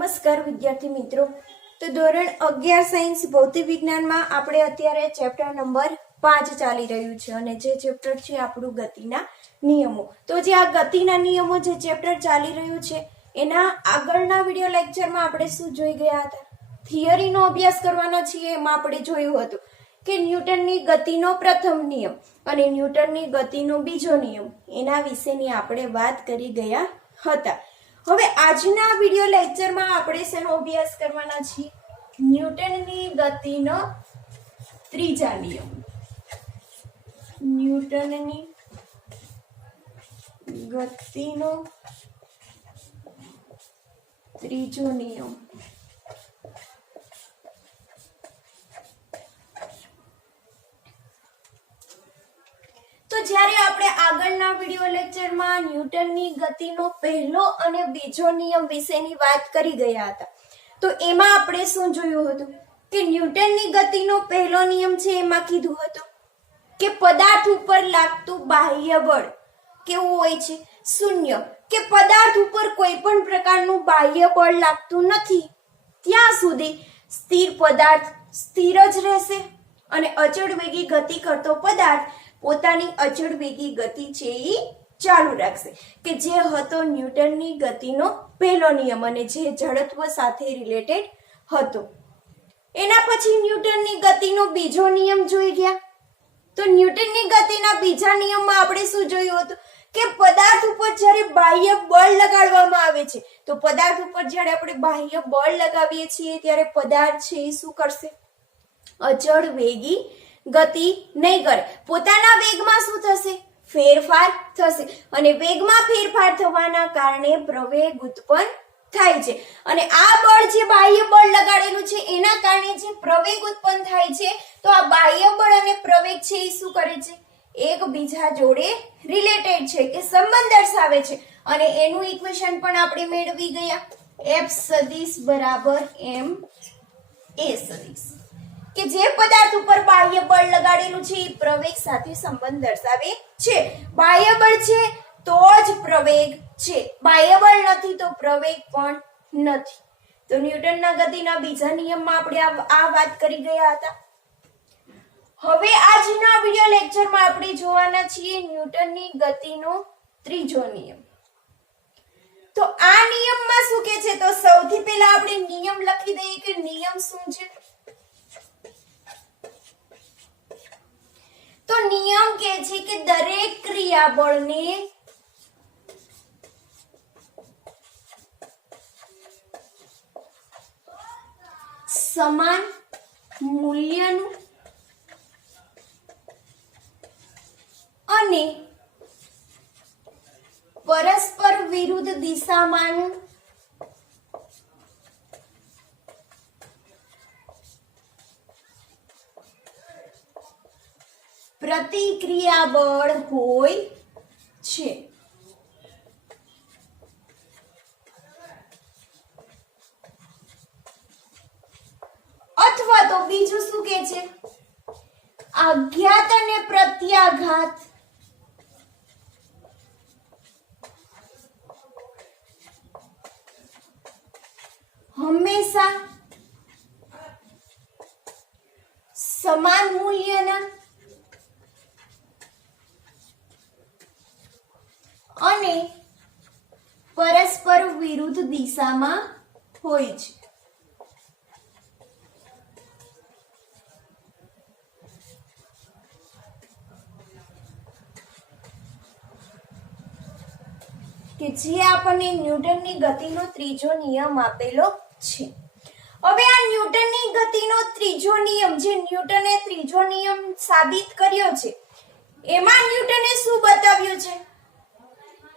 નમસ્કાર વિદ્યાર્થી મિત્રો। તો ધોરણ 11 સાયન્સ ભૌતિક વિજ્ઞાનમાં આપણે અત્યારે ચેપ્ટર નંબર 5 ચાલી રહ્યું છે અને જે ચેપ્ટર છે આપણું ગતિના નિયમો। તો જે આ ગતિના નિયમો જે ચેપ્ટર ચાલી રહ્યું છે એના આગળના વિડિયો લેક્ચરમાં આપણે શું જોઈ ગયા હતા? થિયરીનો અભ્યાસ કરવાનો છે। એમાં આપણે જોયું હતું કે ન્યૂટનની ગતિનો પ્રથમ નિયમ અને ન્યૂટનની ગતિનો બીજો નિયમ એના વિશેની આપણે વાત કરી ગયા હતા। હવે આજના વિડિયો લેક્ચરમાં આપણે શેનો અભ્યાસ કરવાના છીએ? ન્યૂટનની ગતિનો ત્રીજા નિયમ। ન્યૂટનની ગતિનો ત્રીજો નિયમ। તો જ્યારે આપણે આગળના વિડિયો લેક્ચરમાં ન્યૂટનની ગતિનો પહેલો અને બીજો નિયમ વિશેની વાત કરી ગયા હતા તો એમાં આપણે શું જોયું હતું કે ન્યૂટનની ગતિનો પહેલો નિયમ છે એમાં કીધું હતું કે પદાર્થ ઉપર લાગતું બાહ્ય બળ કેવું હોય છે? શૂન્ય। કે પદાર્થ ઉપર કોઈ પણ પ્રકારનું બાહ્ય બળ લાગતું નથી ત્યાં સુધી સ્થિર પદાર્થ સ્થિર જ રહેશે અને અચળ વેગી ગતિ કરતો પદાર્થ પોતાની અચળ વેગી ગતિ છે એ ચાલુ રાખશે કે જે હતો ન્યૂટનની ગતિનો પહેલો નિયમ અને જે જડત્વ સાથે રિલેટેડ હતો। એના પછી ન્યૂટનની ગતિનો બીજો નિયમ જોઈ ગયા। તો ન્યૂટનની ગતિના બીજા નિયમમાં આપણે શું જોયું હતું કે પદાર્થ ઉપર જ્યારે બાહ્ય બળ લગાડવામાં આવે છે તો પદાર્થ ઉપર જ્યારે આપણે બાહ્ય બળ લગાવીએ છીએ ત્યારે પદાર્થ છે એ શું કરશે? અચળ વેગી ગતિ નહીં કરે। પોતાના વેગમાં શું થશે? ફેરફાર થશે અને વેગમાં ફેરફાર થવાના કારણે પ્રવેગ ઉત્પન્ન થાય છે અને આ બળ જે બાહ્ય બળ લગાડેલું છે એના કારણે જે પ્રવેગ ઉત્પન્ન થાય છે તો આ બાહ્ય બળ અને પ્રવેગ છે એ શું કરે છે? એકબીજા જોડે રિલેટેડ છે કે સંબંધ દર્શાવે છે અને એનું ઇક્વેશન પણ આપણે મેળવી ગયા। F સદિશ બરાબર m a સદિશ કે જે પદાર્થ ઉપર બાહ્ય બળ લગાડેલું છે એ પ્રવેગ સાથે સંબંધ દર્શાવે છે। બાહ્ય બળ છે તો જ પ્રવેગ છે, બાહ્ય બળ નથી તો પ્રવેગ પણ નથી। તો ન્યૂટનના ગતિના બીજા નિયમમાં આપણે આ વાત કરી ગયા હતા। હવે આજના વિડિયો લેક્ચરમાં આપણે જોવાના છીએ ન્યૂટનની ગતિનો ત્રીજો નિયમ। તો આ નિયમમાં શું કહે છે? તો સૌથી પહેલા આપણે નિયમ લખી દઈએ કે નિયમ શું છે। તો નિયમ કહે છે કે દરેક ક્રિયાબળને સમાન મૂલ્યનું અને પરસ્પર વિરુદ્ધ દિશામાંનું પ્રતિક્રિયા બળ હોય છે। અથવા તો બીજું શું કહે છે? આઘાત અને પ્રત્યાઘાત હંમેશા સમાન મૂલ્યના અને પરસ્પર વિરુદ્ધ દિશામાં હોય છે। કે જે આપણને ન્યૂટનની ગતિનો ત્રીજો નિયમ આપેલો છે। હવે આ ન્યૂટનની ગતિનો ત્રીજો નિયમ જે ન્યૂટને ત્રીજો નિયમ સાબિત કર્યો છે એમાં ન્યૂટને શું બતાવ્યું છે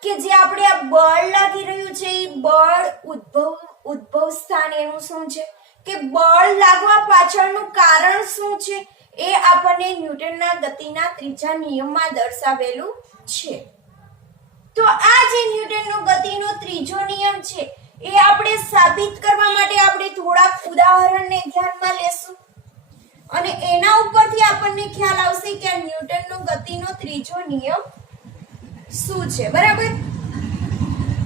કે જે આપણે આ બળ લાગી રહ્યું છે એ બળ ઉદ્ભવ સ્થાન એનું શું છે કે બળ લાગવા પાછળનું કારણ શું છે એ આપણને ન્યૂટનના ગતિના ત્રીજા નિયમમાં દર્શાવેલું છે। તો આ જે ન્યૂટનનો ગતિનો ત્રીજો નિયમ છે એ આપણે સાબિત કરવા માટે આપણે થોડાક ઉદાહરણને ધ્યાનમાં લેશું અને એના ઉપરથી આપણને ખ્યાલ આવશે કે આ ન્યૂટનનો ગતિનો ત્રીજો નિયમ શું છે। બરાબર?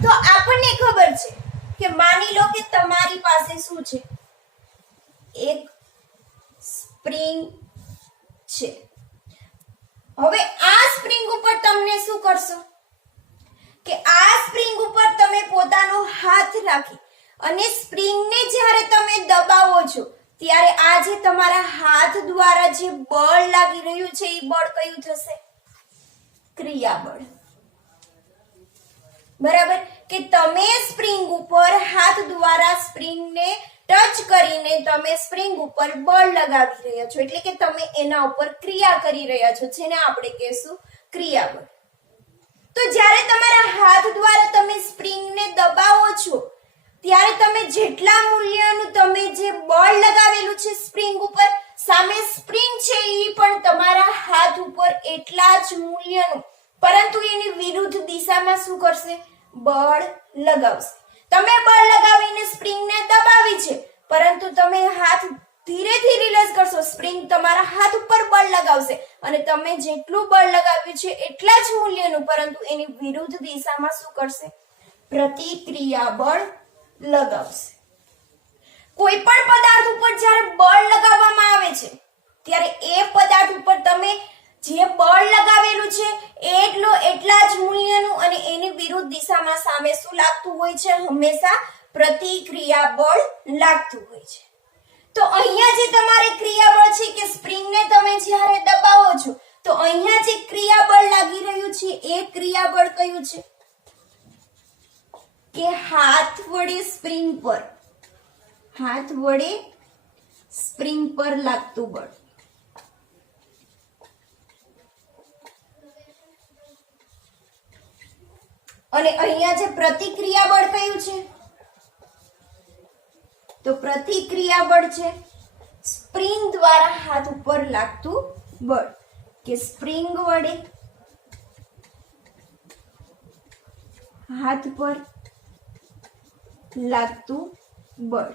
તો આપણને ખબર છે કે માની લો કે તમારી પાસે શું છે, એક સ્પ્રિંગ છે. હવે આ સ્પ્રિંગ ઉપર તમને શું કરશો કે આ સ્પ્રિંગ ઉપર તમે પોતાનો હાથ રાખી અને સ્પ્રિંગને જ્યારે તમે દબાવો છો ત્યારે આ જે તમારા હાથ દ્વારા જે બળ લાગી રહ્યું છે એ બળ કયું થશે? ક્રિયાબળ. બરાબર, કે તમે સ્પ્રિંગ ઉપર હાથ દ્વારા સ્પ્રિંગને ટચ કરીને તમે સ્પ્રિંગ ઉપર બળ લગાવી રહ્યા છો, એટલે કે તમે એના ઉપર ક્રિયા કરી રહ્યા છો, જેને આપણે કહેશું ક્રિયાબળ. તો જ્યારે તમારા હાથ દ્વારા તમે સ્પ્રિંગને દબાવો છો ત્યારે તમે જેટલા મૂલ્યનું તમે જે બળ લગાવેલું છે સ્પ્રિંગ ઉપર, સામે સ્પ્રિંગ છે એ પણ તમારા હાથ ઉપર એટલા જ મૂલ્યનું, પરંતુ એની વિરુદ્ધ દિશામાં શું કરશે? બળ લગાવશે. તમે બળ લગાવીને સ્પ્રિંગને દબાવી છે, પરંતુ તમે હાથ ધીરેથી રિલીઝ કરશો, સ્પ્રિંગ તમારા હાથ ઉપર બળ લગાવશે અને તમે જેટલું બળ લગાવ્યું છે એટલા જ મૂલ્યનું, પરંતુ એની વિરુદ્ધ દિશામાં શું કરશે? પ્રતિક્રિયા બળ લગાવશે. કોઈ પણ પદાર્થ ઉપર જ્યારે બળ લગાવવામાં આવે છે ત્યારે એ પદાર્થ ઉપર તમે જે બળ લગાવેલું છે એટલા જ મૂલ્યનું અને એની વિરુદ્ધ દિશામાં સામે શું લાગતું હોય છે? હંમેશા પ્રતિક્રિયા બળ લાગતું હોય છે. તો અહીંયા જે તમારે ક્રિયાબળ છે કે સ્પ્રિંગને તમે જ્યારે દબાવો છો તો અહીંયા જે ક્રિયાબળ લાગી રહ્યું છે એ ક્રિયાબળ કયું છે? કે હાથ વડે સ્પ્રિંગ પર લાગતું બળ. અને અહીંયા જે પ્રતિક્રિયા બળ કયું છે? તો પ્રતિક્રિયા બળ છે સ્પ્રિંગ દ્વારા હાથ ઉપર લાગતું બળ, કે સ્પ્રિંગ વડે હાથ પર લાગતું બળ.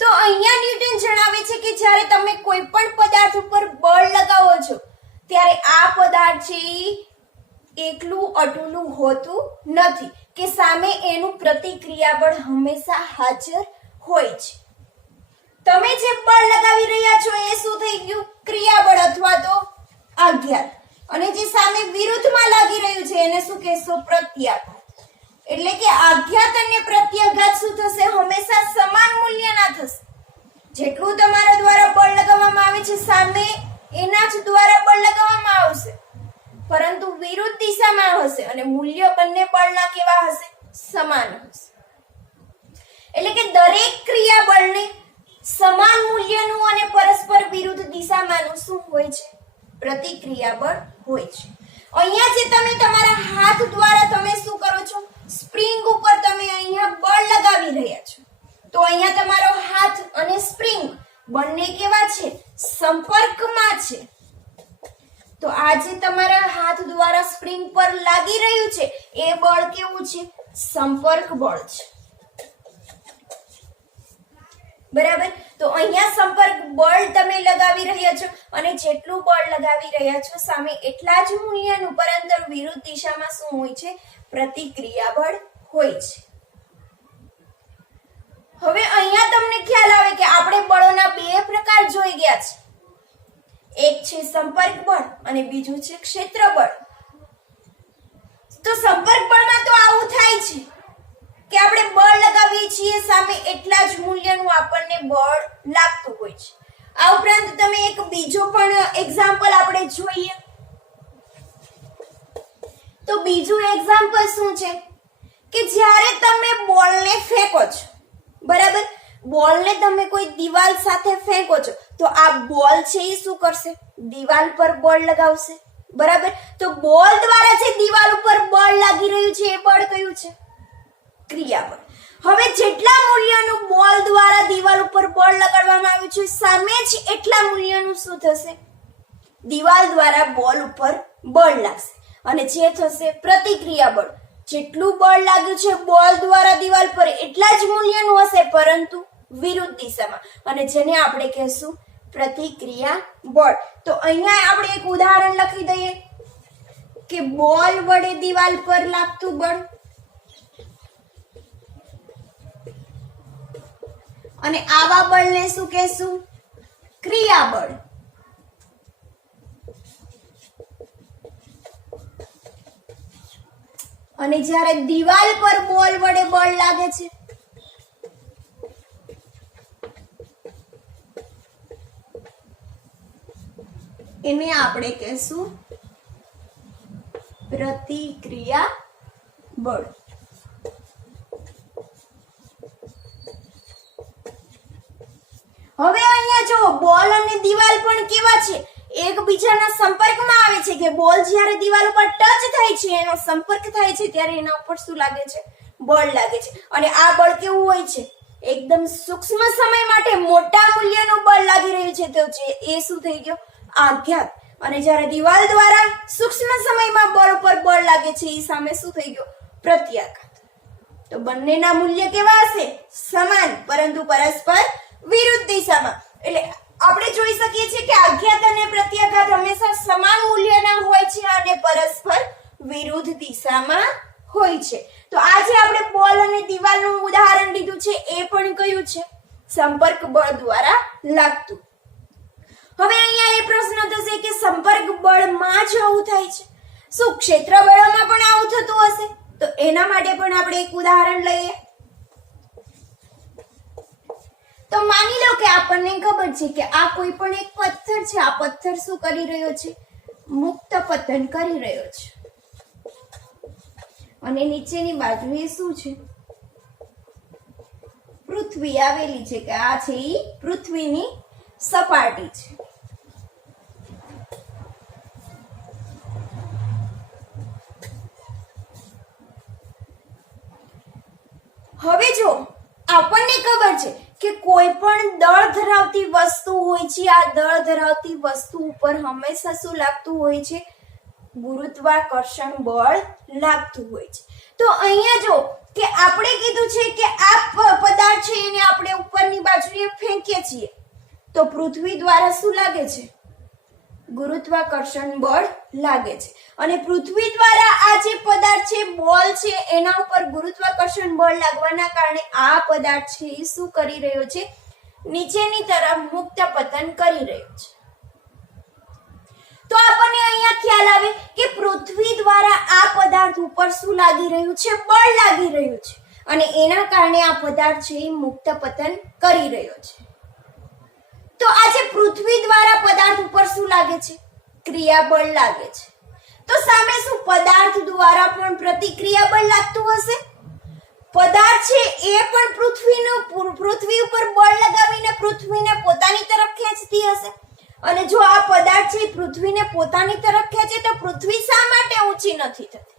તો અહીંયા ન્યૂટન જણાવે છે કે જ્યારે તમે કોઈ પણ પદાર્થ ઉપર બળ લગાવો છો ત્યારે આ પદાર્થ છે એકલું અટુલું હોતું નથી, કે સામે એનું પ્રતિક્રિયા બળ હંમેશા હાજર હોય છે. તમે જે બળ લગાવી રહ્યા છો એ શું થઈ ગયું? ક્રિયાબળ અથવા તો આઘાત. અને જે સામે વિરુદ્ધમાં લાગી રહ્યું છે એને શું કહેશો? પ્રત્યાઘાત. એટલે કે આઘાત અને પ્રત્યાઘાત શું થશે? હંમેશા સમાન મૂલ્યના થશે. જેટલું તમારા દ્વારા બળ લગાવવામાં આવે છે સામે એના જ દ્વારા બળ લગાવવામાં આવશે, પરંતુ વિરુદ્ધ દિશામાં હશે અને મૂલ્ય બંને બળના કેવા હશે? સમાન હશે. એટલે કે દરેક ક્રિયાબળને સમાન મૂલ્યનું અને પરસ્પર વિરુદ્ધ દિશામાંનું શું હોય છે? પ્રતિક્રિયા બળ હોય છે. અહીંયા જે તમે તમારા હાથ દ્વારા તમે શું કરો છો? સ્પ્રિંગ ઉપર તમે અહીંયા બળ લગાવી રહ્યા છો. તો અહીંયા તમારો હાથ અને સ્પ્રિંગ બંને કેવા છે? સંપર્કમાં છે. તો આ જે તમારા હાથ દ્વારા સ્પ્રિંગ પર લાગી રહ્યું છે એ બળ કેવું છે? સંપર્ક બળ છે. બરાબર, તો અહીંયા સંપર્ક બળ તમે લગાવી રહ્યા છો અને જેટલું બળ લગાવી રહ્યા છો સામે એટલા જ મૂલ્યનું, પરંતુ વિરુદ્ધ દિશામાં શું હોય છે? પ્રતિક્રિયા બળ હોય છે. હવે અહીંયા તમને ખ્યાલ આવે કે આપણે બળોના બે પ્રકાર જોઈ ગયા છે. એક છે સંપર્ક બળ અને બીજું છે ક્ષેત્ર બળ. તો સંપર્ક બળમાં તો આવું થાય છે કે આપણે બળ લગાવીએ છીએ સામે એટલા જ મૂલ્યનું આપણને બળ લાગતું હોય છે. આ ઉપરાંત તમે એક બીજો પણ એક્ઝામ્પલ આપણે જોઈએ. તો બીજું એક્ઝામ્પલ શું છે કે જ્યારે તમે બોલને ફેંકો છો, બરાબર, બોલને તમે કોઈ દિવાલ સાથે ફેંકો છો તો આ બોલ છે એ શું કરશે? દિવાલ પર બળ લગાવશે. બરાબર, તો બોલ દ્વારા જે દિવાલ ઉપર બળ લાગી રહ્યું છે એ બળ કયું છે? ક્રિયાબળ. હવે જેટલા મૂલ્યનું બોલ દ્વારા દિવાલ ઉપર બળ લગાડવામાં આવ્યું છે સામે જ એટલા મૂલ્યનું શું થશે? દિવાલ દ્વારા બોલ ઉપર બળ લાગશે અને જે થશે પ્રતિક્રિયા બળ. જેટલું બળ લાગ્યું છે બોલ દ્વારા દિવાલ પર એટલા જ મૂલ્યનું હશે, પરંતુ વિરુદ્ધ દિશામાં, અને જેને આપણે કહેશું પ્રતિક્રિયા બળ. તો અહીંયા આપણે એક ઉદાહરણ લખી દઈએ કે બોલ વડે દિવાલ પર લાગતું બળ. અને આવા બળને શું કહેશું? ક્રિયાબળ. અને જ્યારે દિવાલ પર બોલ વડે બળ લાગે છે એને આપણે કહેશું પ્રતિક્રિયા બળ. હવે અહીંયા જો બોલ અને દિવાલ પણ કેવા છે? એકબીજાના સંપર્કમાં આવે છે કે બોલ જ્યારે દિવાલ ઉપર ટચ થાય છે, એનો સંપર્ક થાય છે, ત્યારે એના ઉપર શું લાગે છે? બળ લાગે છે. અને આ બળ કેવું હોય છે? એકદમ સૂક્ષ્મ સમય માટે મોટા મૂલ્યનું બળ લાગી રહ્યું છે, તો એ શું થઈ ગયો? આઘાત. અને જ્યારે દિવાલ દ્વારા સૂક્ષ્મ સમયમાં બળ ઉપર બળ લાગે છે, એ સામે શું થઈ ગયો? પ્રત્યાઘાત. તો બંનેના મૂલ્ય કેવા હશે? સમાન, પરંતુ પરસ્પર વિરુદ્ધ દિશામાં. એટલે આપણે જોઈ શકીએ છીએ કે આઘાત અને પ્રત્યાઘાત હંમેશા સમાન મૂલ્યના હોય છે અને પરસ્પર વિરુદ્ધ દિશામાં હોય છે. તો આજે આપણે બોલ અને દિવાલનું ઉદાહરણ લીધું છે, એ પણ કયું છે? સંપર્ક બળ દ્વારા લાગતું. હવે અહીંયા એ પ્રશ્ન થશે કે સંપર્ક બળમાં જ આવું થાય છે, શું ક્ષેત્ર બળમાં પણ આવું થતું હશે? તો એના માટે પણ આપણે એક ઉદાહરણ લઈએ. તો માની લો કે આપણને ખબર છે કે આ કોઈ પણ એક પથ્થર છે, આ પથ્થર શું કરી રહ્યો છે? મુક્ત પતન કરી રહ્યો છે. અને નીચેની બાજુએ શું છે? પૃથ્વી આવેલી છે, કે આ છે ઈ પૃથ્વીની સપાટી છે. હવે જો આપણને ખબર છે કે કોઈ પણ દળ ધરાવતી વસ્તુ હોય છે, આ દળ ધરાવતી વસ્તુ ઉપર હંમેશા શું લાગતું હોય છે? ગુરુત્વાકર્ષણ બળ લાગતું હોય છે. તો અહીંયા જો કે આપણે કીધું છે કે આ પદાર્થ છે એને આપણે ઉપરની બાજુએ ફેંકીએ છીએ, તો પૃથ્વી દ્વારા શું લાગે છે? ગુરુત્વાકર્ષણ બળ લાગે છે. અને પૃથ્વી દ્વારા આ જે પદાર્થ છે, બોલ છે, એના ઉપર ગુરુત્વાકર્ષણ બળ લાગવાના કારણે આ પદાર્થ છે એ શું કરી રહ્યો છે? નીચેની તરફ મુક્ત પતન કરી રહ્યો છે. તો આપણને અહીંયા ખ્યાલ આવે કે પૃથ્વી દ્વારા આ પદાર્થ ઉપર શું લાગી રહ્યું છે? બળ લાગી રહ્યું છે. અને એના કારણે આ પદાર્થ છે એ મુક્ત પતન કરી રહ્યો છે. તો આજે પૃથ્વી દ્વારા પદાર્થ ઉપર શું લાગે છે? ક્રિયાબળ લાગે છે. તો સામે શું પદાર્થ દ્વારા પણ પ્રતિક્રિયા બળ લાગતું હશે? પદાર્થ છે એ પણ પૃથ્વી ઉપર બળ લગાવીને પૃથ્વીને પોતાની તરફ ખેંચતી હશે. અને જો આ પદાર્થ છે પૃથ્વીને પોતાની તરફ ખેંચે તો પૃથ્વી શા માટે ઊંચી નથી થતી?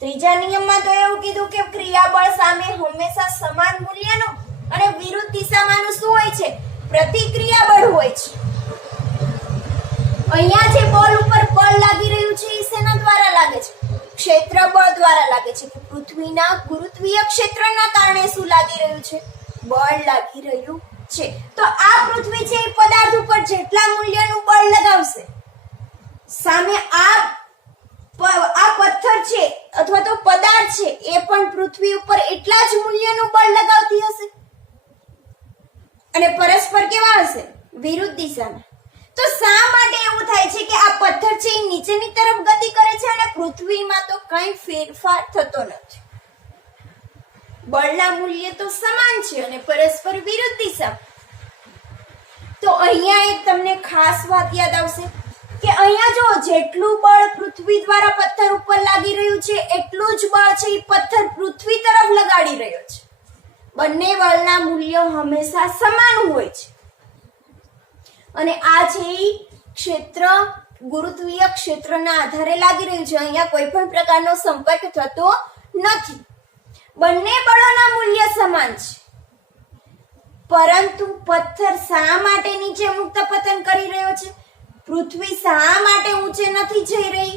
ત્રીજા નિયમમાં તો એવું કીધું કે ક્રિયાબળ સામે હંમેશા સમાન મૂલ્યનું અને વિરુદ્ધ દિશામાંનું શું હોય છે? પ્રતિક્રિયા બળ હોય છે. અહીંયા જે બોલ ઉપર બળ લાગી રહ્યું છે એ શેના દ્વારા લાગે છે? ક્ષેત્ર બળ દ્વારા લાગે છે. કે પૃથ્વીના ગુરુત્વીય ક્ષેત્રના કારણે શું લાગી રહ્યું છે? બળ લાગી રહ્યું છે. તો આ પૃથ્વી છે એ પદાર્થ ઉપર જેટલા મૂલ્યનું બળ લગાવશે, સામે આ પથ્થર છે અથવા તો પદાર્થ છે એ પણ પૃથ્વી ઉપર એટલા જ મૂલ્યનું બળ લગાવતી હશે. અને પરસ્પર કેવા હશે? વિરુદ્ધ દિશામાં. તો શા માટે એવું થાય છે કે આ પથ્થર છે એ નીચેની તરફ ગતિ કરે છે અને પૃથ્વીમાં તો કંઈ ફેરફાર થતો નથી? બળના મૂલ્ય તો સમાન છે અને પરસ્પર વિરુદ્ધ દિશા. તો અહીંયા એક તમને ખાસ વાત યાદ આવશે કે અહીંયા જો જેટલું બળ પૃથ્વી દ્વારા પથ્થર ઉપર લાગી રહ્યું છે એટલું જ બળ છે એ પથ્થર પૃથ્વી તરફ લગાડી રહ્યો છે. બંને બળના મૂલ્યો હંમેશા સમાન હોય છે. અને આ છે ક્ષેત્ર ગુરુત્વીય ક્ષેત્રના આધારે લાગી રહ્યું છે. અહીંયા કોઈ પણ પ્રકારનો સંપર્ક થતો નથી. બંને બળોના મૂલ્ય સમાન છે, પરંતુ પથ્થર શા માટે નીચે મુક્ત પતન કરી રહ્યો છે? પૃથ્વી શા માટે ઊંચે નથી જઈ રહી?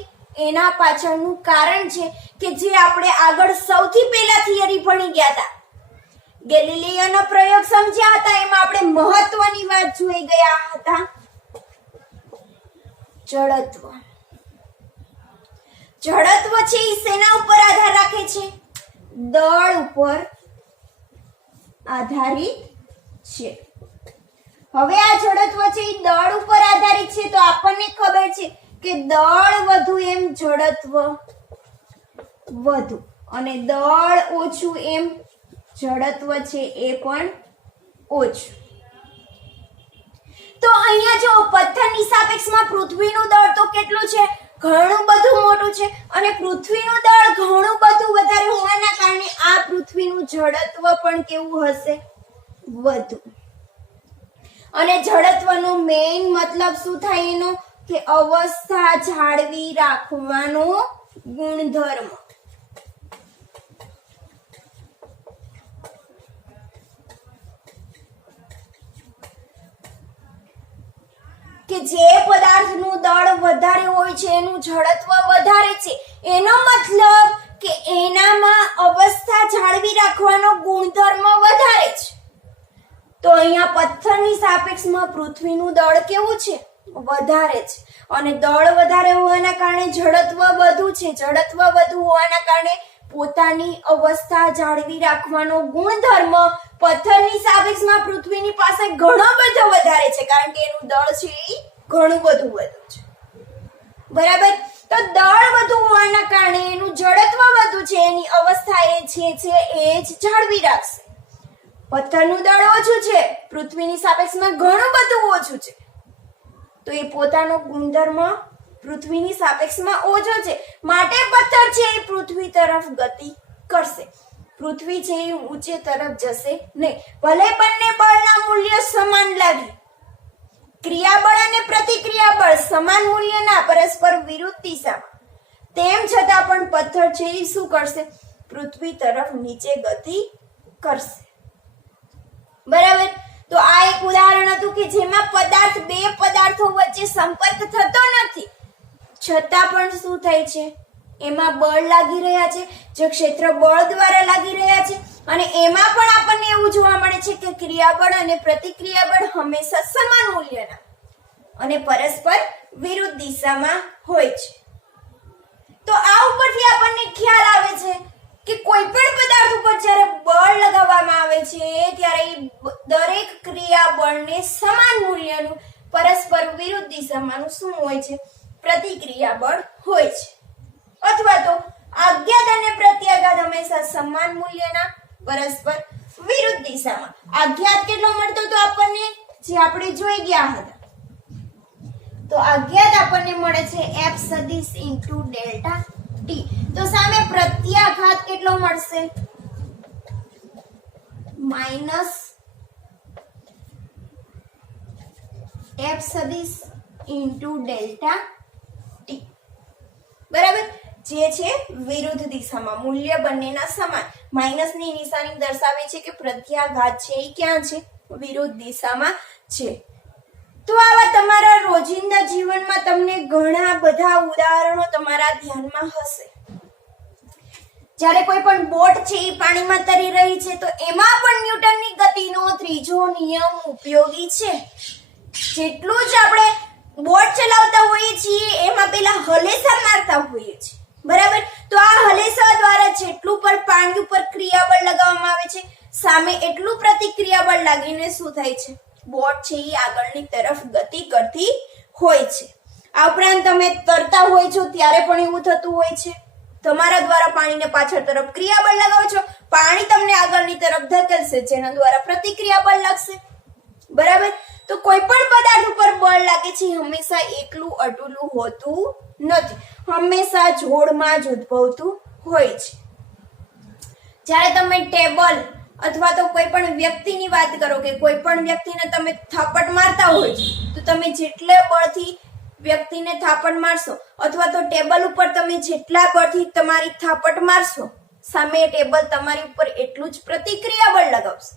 એના પાછળનું કારણ છે કે જે આપણે આગળ સૌથી પહેલા થિયરી ભણી ગયા હતા, ગેલિલિયોનો પ્રયોગ સમજ્યા હતા, એમાં આપણે મહત્વની વાત જોઈ ગયા હતા, જડત્વ. જડત્વ છે એ શેના ઉપર આધાર રાખે છે? દળ ઉપર આધારિત છે. હવે આ જડત્વ છે એ દળ ઉપર આધારિત છે, તો આપણને ખબર છે કે દળ વધુ એમ જડત્વ વધુ, અને દળ ઓછું એમ જડત્વ છે એ પણ ઓછું. તો અહીંયા જો પથ્થરની સાપેક્ષમાં પૃથ્વીનું દળ તો કેટલું છે, ઘણું બધું મોટું છે, અને પૃથ્વીનું દળ ઘણું બધું વધારે હોવાના કારણે આ પૃથ્વીનું જડત્વ પણ કેવું હશે, વધુ. અને જડત્વનો મેઇન મતલબ શું થાય એનો, કે અવસ્થા જાળવી રાખવાનો ગુણધર્મ. કે જે પદાર્થનું દળ વધારે હોય છે એનું જડત્વ વધારે છે, એનો મતલબ કે એનામાં અવસ્થા જાળવી રાખવાનો ગુણધર્મ વધારે છે. તો અહીંયા પથ્થરની સાપેક્ષમાં પૃથ્વીનું દળ કેવું છે, વધારે છે, અને દળ વધારે હોવાના કારણે જડત્વ વધુ છે. જડત્વ વધુ હોવાના કારણે પોતાની અવસ્થા જાળવી રાખવાનો ગુણધર્મ પથ્થરની સાપેક્ષમાં પૃથ્વીની પાસે ઘણો બધો વધારે છે, કારણ કે એનું દળ છે એ ઘણું બધું વધુ છે. બરાબર. તો દળ વધુ હોવાના કારણે એનું જડત્વ વધુ છે, એની અવસ્થા એ છે એ જ જાળવી રાખશે. પથ્થરનું દળ ઓછું છે, પૃથ્વીની સાપેક્ષમાં ઘણું બધું ઓછું છે, તો એ પોતાનો ગુણધર્મ પૃથ્વીની સાપેક્ષમાં ઓછો છે, માટે પથ્થર છે એ પૃથ્વી તરફ ગતિ કરશે. પૃથ્વી છે એ ઊંચે તરફ જશે નહીં. ભલે બંને બળના મૂલ્ય સમાન લાગે, ક્રિયાબળ અને પ્રતિક્રિયાબળ સમાન મૂલ્યના પરસ્પર વિરુદ્ધ દિશામાં, તેમ છતાં પણ પથ્થર છે એ શું કરશે, પૃથ્વી તરફ નીચે ગતિ કરશે. બરાબર. તો આ એક ઉદાહરણ હતું કે જેમાં બે પદાર્થો વચ્ચે સંપર્ક થતો નથી, છતાં પણ શું થાય છે, એમાં બળ લાગી રહ્યા છે, જે ક્ષેત્ર બળ દ્વારા લાગી રહ્યા છે, અને એમાં પણ આપણને એવું જોવા મળે છે કે ક્રિયાબળ અને પ્રતિક્રિયાબળ હંમેશા સમાન મૂલ્યના અને પરસ્પર વિરુદ્ધ દિશામાં હોય છે. તો આ ઉપરથી આપણને ખ્યાલ આવે છે કે કોઈ પણ પદાર્થ ઉપર જ્યારે બળ લગાવવામાં આવે છે ત્યારે દરેક ક્રિયાબળને સમાન મૂલ્યનું પરસ્પર વિરુદ્ધ દિશામાંનું શું હોય છે, પ્રતિક્રિયાબળ હોય છે. અથવા તો આઘાત અને પ્રત્યાઘાત હંમેશા સમાન મૂલ્યના પરસ્પર વિરુદ્ધ દિશામાં. આઘાત કેટલો મળતો તો આપણને, જે આપણે જોઈ ગયા હતા, તો આઘાત આપણને મળે છે F સદિશ ઇન્ટુ ડેલ્ટા ટી. તો સામે પ્રત્યાઘાત કેટલો મળશે, માઇનસ F સદિશ ઇન્ટુ ડેલ્ટા ટી. બરાબર. જે છે વિરુદ્ધ દિશામાં, મૂલ્ય બંનેના સમાન. માઇનસની નિશાની દર્શાવે છે કે પ્રત્યાઘાત છે એ ક્યાં છે, વિરુદ્ધ દિશામાં છે. તો આવા તમારા રોજિંદા જીવનમાં તમને ઘણા બધા ઉદાહરણો તમારા ધ્યાનમાં હશે. જ્યારે કોઈ પણ બોટ છે એ પાણીમાં તરી રહી છે તો એમાં પણ ન્યૂટનની ગતિનો ત્રીજો નિયમ ઉપયોગી છે. જેટલું જ આપણે બોટ ચલાવતા હોઈએ છીએ એમાં પેલા હલેસા મારતા હોઈએ છીએ, બરાબર. તો આ હલેસા દ્વારા જેટલું પણ પાણી ઉપર ક્રિયાબળ લગાવવામાં આવે છે, સામે એટલું પ્રતિક્રિયાબળ લાગીને શું થાય છે, બોટ છે એ આગળની તરફ ગતિ કરતી હોય છે. આ ઉપરાંત તમે તરતા હોય છો ત્યારે પણ એવું થતું હોય છે, તમારા દ્વારા પાણીને પાછળ તરફ ક્રિયાબળ લગાવો છો, પાણી તમને આગળની તરફ ધકેલશે, જેના દ્વારા પ્રતિક્રિયાબળ લાગશે. બરાબર. તો કોઈ પણ પદાર્થ ઉપર બળ લાગે છે હંમેશા એકલું અટુલું હોતું નથી, હંમેશા જોડમાં જ ઉદ્ભવતું હોય છે. જ્યારે તમે ટેબલ અથવા તો કોઈ પણ વ્યક્તિની વાત કરો કે કોઈ પણ વ્યક્તિને તમે થાપટ મારતા હોય તો તમે જેટલે બળથી વ્યક્તિને થાપટ મારશો અથવા તો ટેબલ ઉપર તમે જેટલા બળથી તમારી થાપટ મારશો, સામે ટેબલ તમારી ઉપર એટલું જ પ્રતિક્રિયા બળ લગાવશે.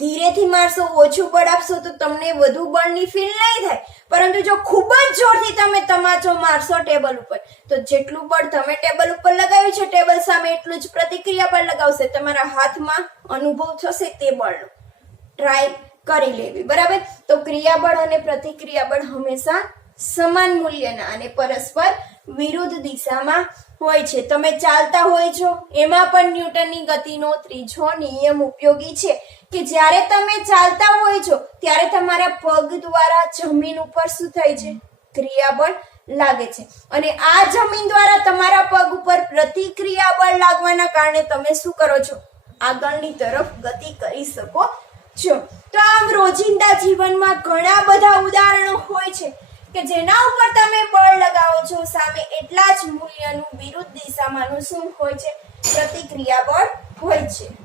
ધીરેથી મારશો, ઓછું બળ આપશો તો તમને વધુ બળની ફીલ નહીં થાય, પરંતુ જો ખૂબ જ જોરથી તમે તમાચો મારશો ટેબલ ઉપર તો જેટલું બળ તમે ટેબલ ઉપર લગાવ્યું છે ટેબલ સામે એટલું જ પ્રતિક્રિયા બળ લગાવશે. તમારા હાથમાં અનુભવ થશે તે બળનો. ટ્રાય કરી લેવી. બરાબર. તો ક્રિયાબળ અને પ્રતિક્રિયા બળ હંમેશા સમાન મૂલ્યના અને પરસ્પર વિરુદ્ધ દિશામાં હોય છે. તમે ચાલતા હોય છો એમાં પણ ન્યૂટનની ગતિનો ત્રીજો નિયમ ઉપયોગી છે કે જ્યારે તમે ચાલતા હોય છો ત્યારે તમારા પગ દ્વારા જમીન ઉપર શું થાય છે? ક્રિયા બળ લાગે છે અને આ જમીન દ્વારા તમારા પગ ઉપર પ્રતિક્રિયા બળ લાગવાના કારણે તમે શું કરો છો? આગળની તરફ ગતિ કરી શકો છો. તો આમ રોજિંદા જીવનમાં ઘણા બધા ઉદાહરણો હોય છે કે જેના ઉપર તમે બળ લગાવો છો સામે એટલા જ મૂલ્યનું વિરુદ્ધ દિશામાંનું શું હોય છે? પ્રતિક્રિયા બળ હોય છે.